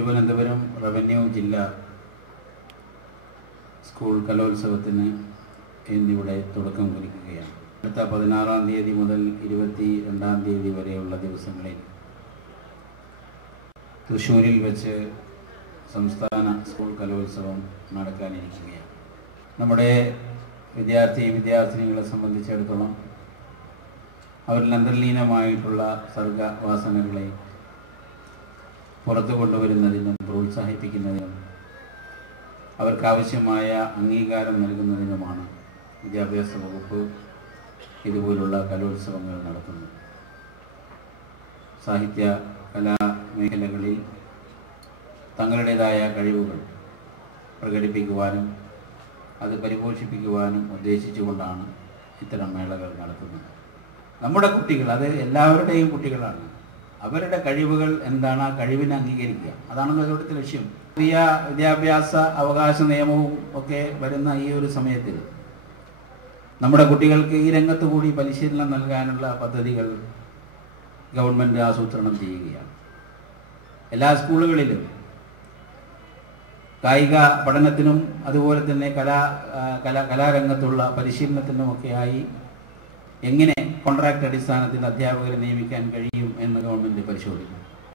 Thiruvananthapuram revenue ജില്ലാ school കലോത്സവത്തിന് ഇന്നിവിടെ തുടക്കം കുറിക്കുകയാണ്. അടുത്ത 16-ാം തീയതി മുതൽ 22-ാം തീയതി വരെയുള്ള ദിവസങ്ങളിൽ തൃശ്ശൂരിൽ വെച്ച് സംസ്ഥാന സ്കൂൾ കലോത്സവം നടക്കാനിരിക്കുകയാണ്. നമ്മുടെ വിദ്യാർത്ഥിനികളെ സംബന്ധിച്ചിടത്തോളം അവരിൽ അന്തർലീനമായിട്ടുള്ള സർഗവാസനകളെ പുറത്തു കൊണ്ടുവരുന്നതിനും പ്രോത്സാഹിപ്പിക്കുന്നതിനും അവർക്കാവശ്യമായ അംഗീകാരം നൽകുന്നതിനുമാണ് വിദ്യാഭ്യാസ വകുപ്പ് ഇതുപോലുള്ള കലോത്സവങ്ങൾ നടത്തുന്നത്. സാഹിത്യ കലാ മേഖലകളിൽ തങ്ങളുടേതായ കഴിവുകൾ പ്രകടിപ്പിക്കുവാനും അത് പരിപോഷിപ്പിക്കുവാനും ഉദ്ദേശിച്ചുകൊണ്ടാണ് ഇത്തരം മേളകൾ നടത്തുന്നത്. നമ്മുടെ കുട്ടികൾ, അത് എല്ലാവരുടെയും കുട്ടികളാണ്, അവരുടെ കഴിവുകൾ എന്താണ്, ആ കഴിവിനെ അംഗീകരിക്കുക, അതാണല്ലോ ഇവിടുത്തെ ലക്ഷ്യം. പുതിയ വിദ്യാഭ്യാസ അവകാശ നിയമവും ഒക്കെ വരുന്ന ഈ ഒരു സമയത്തിൽ നമ്മുടെ കുട്ടികൾക്ക് ഈ രംഗത്ത് കൂടി പരിശീലനം നൽകാനുള്ള പദ്ധതികൾ ഗവൺമെൻറ് ആസൂത്രണം ചെയ്യുകയാണ്. എല്ലാ സ്കൂളുകളിലും കായിക പഠനത്തിനും അതുപോലെ തന്നെ കലാരംഗത്തുള്ള പരിശീലനത്തിനുമൊക്കെയായി എങ്ങനെ കോൺട്രാക്ട് അടിസ്ഥാനത്തിൽ അധ്യാപകരെ നിയമിക്കാൻ കഴിയും എന്ന് ഗവൺമെൻറ് പരിശോധിക്കും.